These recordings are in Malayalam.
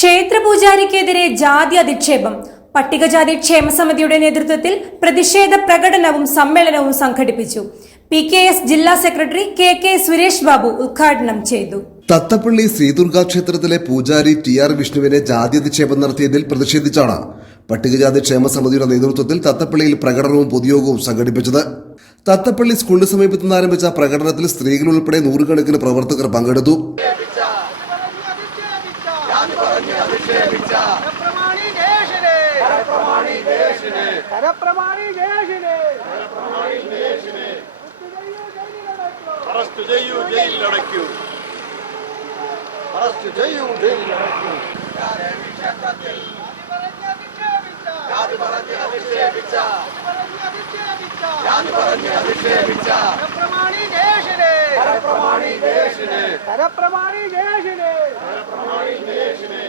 ക്ഷേത്രപൂജാരിക്കെതിരെ ജാതി അധിക്ഷേപം. പട്ടികജാതി ക്ഷേമസമിതിയുടെ നേതൃത്വത്തിൽ പ്രതിഷേധ പ്രകടനവും സമ്മേളനവും സംഘടിപ്പിച്ചു. പി കെ എസ് ജില്ലാ secretary K K Suresh Babu ഉദ്ഘാടനം ചെയ്തു. തത്തപ്പള്ളി ശ്രീദുർഗാ ക്ഷേത്രത്തിലെ പൂജാരി ടി ആർ വിഷ്ണുവിനെ ജാതി അധിക്ഷേപം നടത്തിയതിൽ പ്രതിഷേധിച്ചാണ് പട്ടികജാതി ക്ഷേമ സമിതിയുടെ നേതൃത്വത്തിൽ തത്തപ്പള്ളിയിൽ പ്രകടനവും പൊതുയോഗവും സംഘടിപ്പിച്ചത്. തത്തപ്പള്ളി സ്കൂളിന് സമീപത്ത് നിന്ന് ആരംഭിച്ച പ്രകടനത്തിൽ സ്ത്രീകൾ ഉൾപ്പെടെ നൂറുകണക്കിന് പ്രവർത്തകർ പങ്കെടുത്തു. കരപ്രമാണി ദേശിനെ. പരപ്രമാണി ദേശിനെ. പരപ്രമാണി ദേശിനെ. അറസ്റ്റ് ചെയ്യൂ ജയിലിലടയ്ക്കൂ. അറസ്റ്റ് ചെയ്യൂ ജയിലിലടയ്ക്കൂ. കരപ്രമാണി ദേശിനെ. കരപ്രമാണി ദേശിനെ. കരപ്രമാണി ദേശിനെ. അറസ്റ്റ് ചെയ്യൂ ജയിലിലടയ്ക്കൂ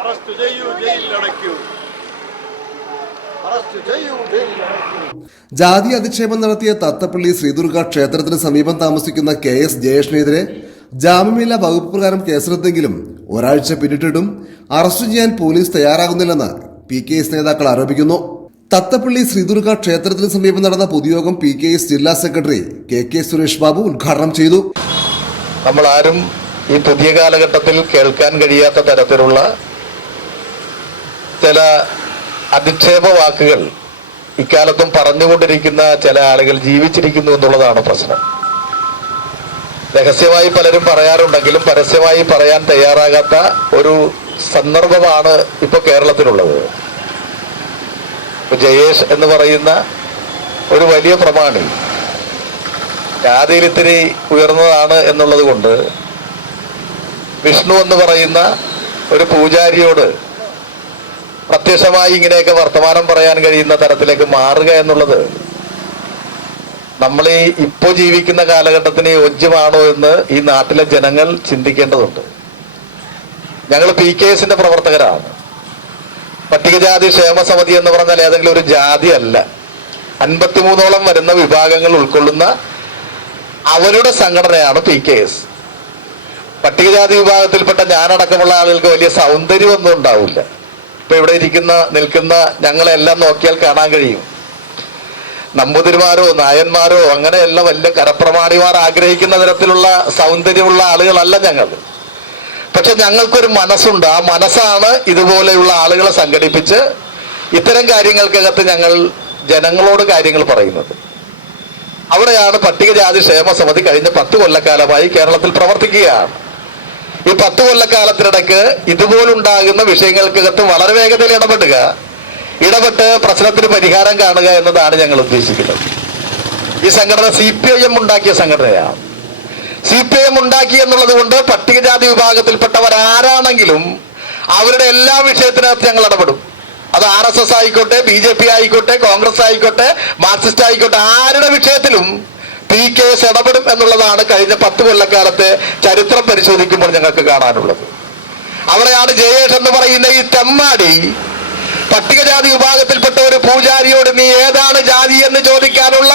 അറസ്റ്റ് ചെയ്യൂ ജയിലിലടയ്ക്കൂ ജാതി അധിക്ഷേപം നടത്തിയ തത്തപ്പള്ളി ശ്രീദുർഗ ക്ഷേത്രത്തിന് സമീപം താമസിക്കുന്ന കെ എസ് ജയേഷിനെതിരെ ജാമ്യമില്ലാ വകുപ്പ് പ്രകാരം കേസെടുത്തെങ്കിലും ഒരാഴ്ച പിന്നിട്ടിട്ടും അറസ്റ്റ് ചെയ്യാൻ പോലീസ് തയ്യാറാകുന്നില്ലെന്ന് പി കെ എസ് നേതാക്കൾ ആരോപിക്കുന്നു. തത്തപ്പള്ളി ശ്രീദുർഗ ക്ഷേത്രത്തിന് സമീപം നടന്ന പൊതുയോഗം പി കെ എസ് ജില്ലാ secretary K K Suresh Babu ഉദ്ഘാടനം ചെയ്തു. നമ്മൾ ആരും ഈ പുതിയ കാലഘട്ടത്തിൽ കേൾക്കാൻ കഴിയാത്ത തരത്തിലുള്ള ചില അധിക്ഷേപ വാക്കുകൾ ഇക്കാലത്തും പറഞ്ഞുകൊണ്ടിരിക്കുന്ന ചില ആളുകൾ ജീവിച്ചിരിക്കുന്നു എന്നുള്ളതാണ് പ്രശ്നം. രഹസ്യമായി പലരും പറയാറുണ്ടെങ്കിലും പരസ്യമായി പറയാൻ തയ്യാറാകാത്ത ഒരു സന്ദർഭമാണ് ഇപ്പൊ കേരളത്തിലുള്ളത്. ജയേഷ് എന്ന് പറയുന്ന ഒരു വലിയ പ്രമാണി ജാതിയിൽ ഇത്തിരി ഉയർന്നതാണ് എന്നുള്ളത് കൊണ്ട് വിഷ്ണു എന്ന് പറയുന്ന ഒരു പൂജാരിയോട് പ്രത്യക്ഷമായി ഇങ്ങനെയൊക്കെ വർത്തമാനം പറയാൻ കഴിയുന്ന തരത്തിലേക്ക് മാറുക എന്നുള്ളത് നമ്മൾ ഈ ഇപ്പോൾ ജീവിക്കുന്ന കാലഘട്ടത്തിന് യോജ്യമാണോ എന്ന് ഈ നാട്ടിലെ ജനങ്ങൾ ചിന്തിക്കേണ്ടതുണ്ട്. ഞങ്ങൾ പി കെ എസിന്റെ പ്രവർത്തകരാണ്. പട്ടികജാതി ക്ഷേമ സമിതി എന്ന് പറഞ്ഞാൽ ഏതെങ്കിലും ഒരു ജാതി അല്ല. അൻപത്തിമൂന്നോളം വരുന്ന വിഭാഗങ്ങൾ ഉൾക്കൊള്ളുന്ന അവരുടെ സംഘടനയാണ് പി കെ എസ്. പട്ടികജാതി വിഭാഗത്തിൽപ്പെട്ട ഞാനടക്കമുള്ള ആളുകൾക്ക് വലിയ സൗന്ദര്യമൊന്നും ഉണ്ടാവില്ല. ഇപ്പൊ ഇവിടെ ഇരിക്കുന്ന നിൽക്കുന്ന ഞങ്ങളെല്ലാം നോക്കിയാൽ കാണാൻ കഴിയും. നമ്പൂതിരിമാരോ നായന്മാരോ അങ്ങനെയല്ല വലിയ കരപ്രമാണിമാർ ആഗ്രഹിക്കുന്ന തരത്തിലുള്ള സൗന്ദര്യമുള്ള ആളുകളല്ല ഞങ്ങൾ. പക്ഷെ ഞങ്ങൾക്കൊരു മനസ്സുണ്ട്. ആ മനസ്സാണ് ഇതുപോലെയുള്ള ആളുകളെ സംഘടിപ്പിച്ച് ഇത്തരം കാര്യങ്ങൾക്കകത്ത് ഞങ്ങൾ ജനങ്ങളോട് കാര്യങ്ങൾ പറയുന്നത്. അവിടെയാണ് പട്ടികജാതി ക്ഷേമ സമിതി കഴിഞ്ഞ പത്ത് കൊല്ലക്കാലമായി കേരളത്തിൽ പ്രവർത്തിക്കുകയാണ്. ഈ പത്ത് കൊല്ലക്കാലത്തിനിടയ്ക്ക് ഇതുപോലുണ്ടാകുന്ന വിഷയങ്ങൾക്കകത്ത് വളരെ വേഗത്തിൽ ഇടപെടുക. ഇടപെട്ട് പ്രശ്നത്തിന് പരിഹാരം കാണുക എന്നതാണ് ഞങ്ങൾ ഉദ്ദേശിക്കുന്നത്. ഈ സംഘടന സി പി ഐ എം ഉണ്ടാക്കിയ സംഘടനയാണ്. സി പി ഐ എം ഉണ്ടാക്കി എന്നുള്ളത് കൊണ്ട് പട്ടികജാതി വിഭാഗത്തിൽപ്പെട്ടവരാരാണെങ്കിലും അവരുടെ എല്ലാ വിഷയത്തിനകത്ത് ഞങ്ങൾ ഇടപെടും. അത് ആർ എസ് എസ് ആയിക്കോട്ടെ ബി ജെ പി ആയിക്കോട്ടെ കോൺഗ്രസ് ആയിക്കോട്ടെ മാർക്സിസ്റ്റ് ആയിക്കോട്ടെ ആരുടെ വിഷയത്തിലും പി കെ എസ് ഇടപെടും എന്നുള്ളതാണ് കഴിഞ്ഞ പത്ത് കൊല്ലക്കാലത്തെ ചരിത്രം പരിശോധിക്കുമ്പോൾ ഞങ്ങൾക്ക് കാണാനുള്ളത്. അവിടെയാണ് ജയേഷ് എന്ന് പറയുന്ന ഈ തെമ്മാടി. പട്ടികജാതി വിഭാഗത്തിൽപ്പെട്ട ഒരു പൂജാരിയോട് നീ ഏതാണ് ജാതി എന്ന് ചോദിക്കാനുള്ള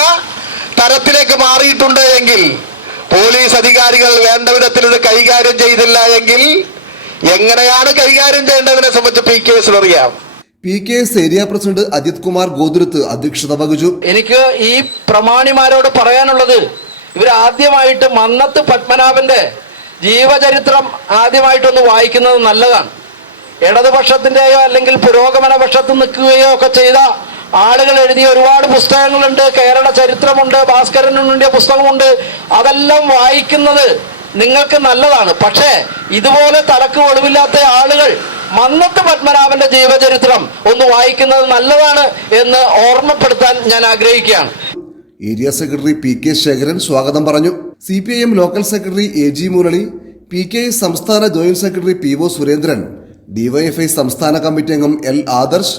തരത്തിലേക്ക് മാറിയിട്ടുണ്ട് എങ്കിൽ പോലീസ് അധികാരികൾ വേണ്ട വിധത്തിൽ ഇത് കൈകാര്യം ചെയ്തില്ല എങ്കിൽ എങ്ങനെയാണ് കൈകാര്യം ചെയ്യേണ്ടതിനെ സംബന്ധിച്ച് പി കേസിൽ അറിയാം P K S area president Ajith Kumar Gothuruth അധ്യക്ഷത വഹിച്ചു. എനിക്ക് ഈ പ്രമാണിമാരോട് പറയാനുള്ളത് ഇവർ ആദ്യമായിട്ട് മന്നത്ത് പത്മനാഭന്റെ ജീവചരിത്രം ആദ്യമായിട്ടൊന്ന് വായിക്കുന്നത് നല്ലതാണ്. ഇടതുപക്ഷത്തിന്റെയോ അല്ലെങ്കിൽ പുരോഗമന പക്ഷത്ത് നിൽക്കുകയോ ഒക്കെ ചെയ്ത ആളുകൾ എഴുതിയ ഒരുപാട് പുസ്തകങ്ങളുണ്ട്. കേരള ചരിത്രമുണ്ട് ഭാസ്കരൻ പുസ്തകമുണ്ട്. അതെല്ലാം വായിക്കുന്നത് നിങ്ങൾക്ക് നല്ലതാണ്. പക്ഷേ ഇതുപോലെ തലക്ക് ഒളിവില്ലാത്ത ആളുകൾ മന്നത്ത് പത്മനാഭന്റെ ജീവചരിത്രം ഒന്ന് വായിക്കുന്നത് നല്ലതാണ് എന്ന് ഓർമ്മപ്പെടുത്താൻ ഞാൻ ആഗ്രഹിക്കുകയാണ്. Area secretary P K Sekharan സ്വാഗതം പറഞ്ഞു. C P I M local secretary A G Murali P K I സംസ്ഥാന joint secretary P O Surendran DYFI സംസ്ഥാന കമ്മിറ്റി അംഗം L Adarsh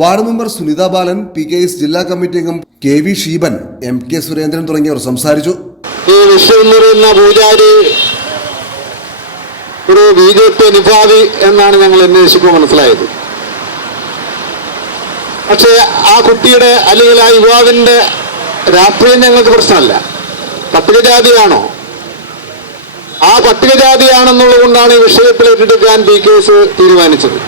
ward member Sunitha Balan P K S ജില്ലാ കമ്മിറ്റി അംഗം K V Sheeban M K Surendran തുടങ്ങിയവർ സംസാരിച്ചു. ഈ വിഷ്ണു എന്ന് പൂജാരി ഒരു ബി ജെ പി അനുഭാവി എന്നാണ് ഞങ്ങൾ അന്വേഷിക്കുമ്പോൾ മനസ്സിലായത്. പക്ഷേ ആ കുട്ടിയുടെ അല്ലെങ്കിൽ ആ യുവാവിന്റെ രാഷ്ട്രീയം ഞങ്ങൾക്ക് പ്രശ്നമല്ല. പട്ടികജാതിയാണോ? ആ പട്ടികജാതിയാണെന്നുള്ളത് കൊണ്ടാണ് ഈ വിഷയത്തിൽ ഏറ്റെടുക്കാൻ പി കേസ് തീരുമാനിച്ചത്.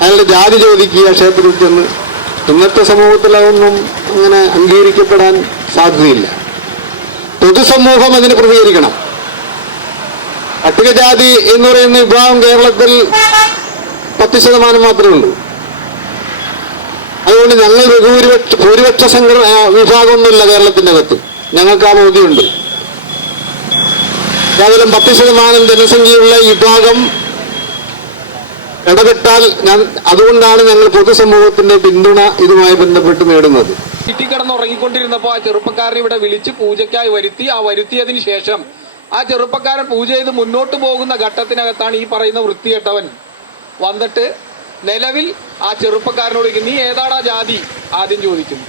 അയാളുടെ ജാതി ചോദിക്കുക ക്ഷേത്രത്തിൽ ചെന്ന് ഇന്നത്തെ സമൂഹത്തിൽ അതൊന്നും അങ്ങനെ അംഗീകരിക്കപ്പെടാൻ സാധ്യതയില്ല. പൊതുസമൂഹം അതിന് പ്രതികരിക്കണം. പട്ടികജാതി എന്ന് പറയുന്ന വിഭാഗം കേരളത്തിൽ പത്ത് ശതമാനം മാത്രമേ ഉള്ളൂ. അതുകൊണ്ട് ഞങ്ങൾ ബഹുഭൂരിപക്ഷ ഭൂരിപക്ഷ സംഘ വിഭാഗമൊന്നുമില്ല കേരളത്തിന്റെ അകത്ത് ഞങ്ങൾക്ക് ആ ബോധ്യമുണ്ട്. കേവലം പത്ത് ശതമാനം ജനസംഖ്യയുള്ള വിഭാഗം ഇടപെട്ടാൽ ഞാൻ അതുകൊണ്ടാണ് ഞങ്ങൾ പൊതുസമൂഹത്തിന്റെ പിന്തുണ ഇതുമായി ബന്ധപ്പെട്ട് നേടുന്നത്. വീട്ടിൽ കിടന്നുറങ്ങിക്കൊണ്ടിരുന്നപ്പോൾ ആ ചെറുപ്പക്കാരനെ ഇവിടെ വിളിച്ച് പൂജയ്ക്കായി വരുത്തി. ആ വരുത്തിയതിനു ശേഷം ആ ചെറുപ്പക്കാരൻ പൂജ ചെയ്ത് മുന്നോട്ട് പോകുന്ന ഘട്ടത്തിനകത്താണ് ഈ പറയുന്ന വൃത്തികെട്ടവൻ. വന്നിട്ട് നിലവിൽ ആ ചെറുപ്പക്കാരനോട് നീ ഏതാടാ ജാതി? ആദ്യം ചോദിക്കുന്നു.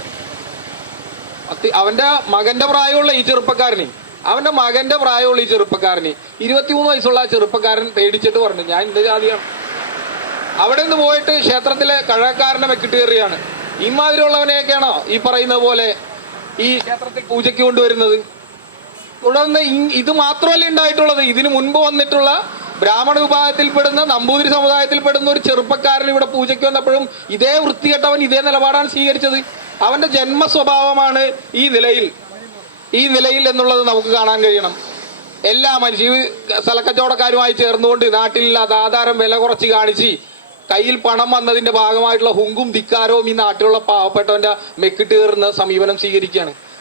അവന്റെ മകന്റെ പ്രായമുള്ള ഈ ചെറുപ്പക്കാരനെ അവന്റെ മകന്റെ പ്രായമുള്ള ഈ ചെറുപ്പക്കാരനെ ഇരുപത്തിമൂന്ന് വയസ്സുള്ള ആ ചെറുപ്പക്കാരൻ പേടിച്ചിട്ട് പറഞ്ഞു ഞാൻ എന്ത് ജാതിയാണ്. അവിടെ നിന്ന് പോയിട്ട് ക്ഷേത്രത്തിലെ കഴകക്കാരനെ വെക്കിട്ട് കയറിയാണ്. ഇമാതിരിയുള്ളവനെയൊക്കെയാണോ ഈ പറയുന്ന പോലെ ഈ ക്ഷേത്രത്തിൽ പൂജയ്ക്ക് കൊണ്ടുവരുന്നത്? തുടർന്ന് ഇത് മാത്രമല്ല ഉണ്ടായിട്ടുള്ളത്. ഇതിനു മുൻപ് വന്നിട്ടുള്ള ബ്രാഹ്മണ വിഭാഗത്തിൽപ്പെടുന്ന നമ്പൂതിരി സമുദായത്തിൽപ്പെടുന്ന ഒരു ചെറുപ്പക്കാരൻ ഇവിടെ പൂജയ്ക്ക് വന്നപ്പോഴും ഇതേ വൃത്തികെട്ടവൻ ഇതേ നിലപാടാണ് സ്വീകരിച്ചത്. അവന്റെ ജന്മ സ്വഭാവമാണ് ഈ നിലയിൽ. ഈ നിലയിൽ എന്നുള്ളത് നമുക്ക് കാണാൻ കഴിയണം. എല്ലാ മനുഷ്യ സ്ഥലക്കച്ചവടക്കാരുമായി ചേർന്നുകൊണ്ട് നാട്ടിലില്ലാത്ത ആധാരം വില കുറച്ച് കാണിച്ച് കയ്യിൽ പണം വന്നതിന്റെ ഭാഗമായിട്ടുള്ള ഹുങ്കും ധിക്കാരവും ഈ നാട്ടിലുള്ള പാവപ്പെട്ടവന്റെ മെക്കിട്ട് കയറുന്ന സമീപനം സ്വീകരിക്കുകയാണ്.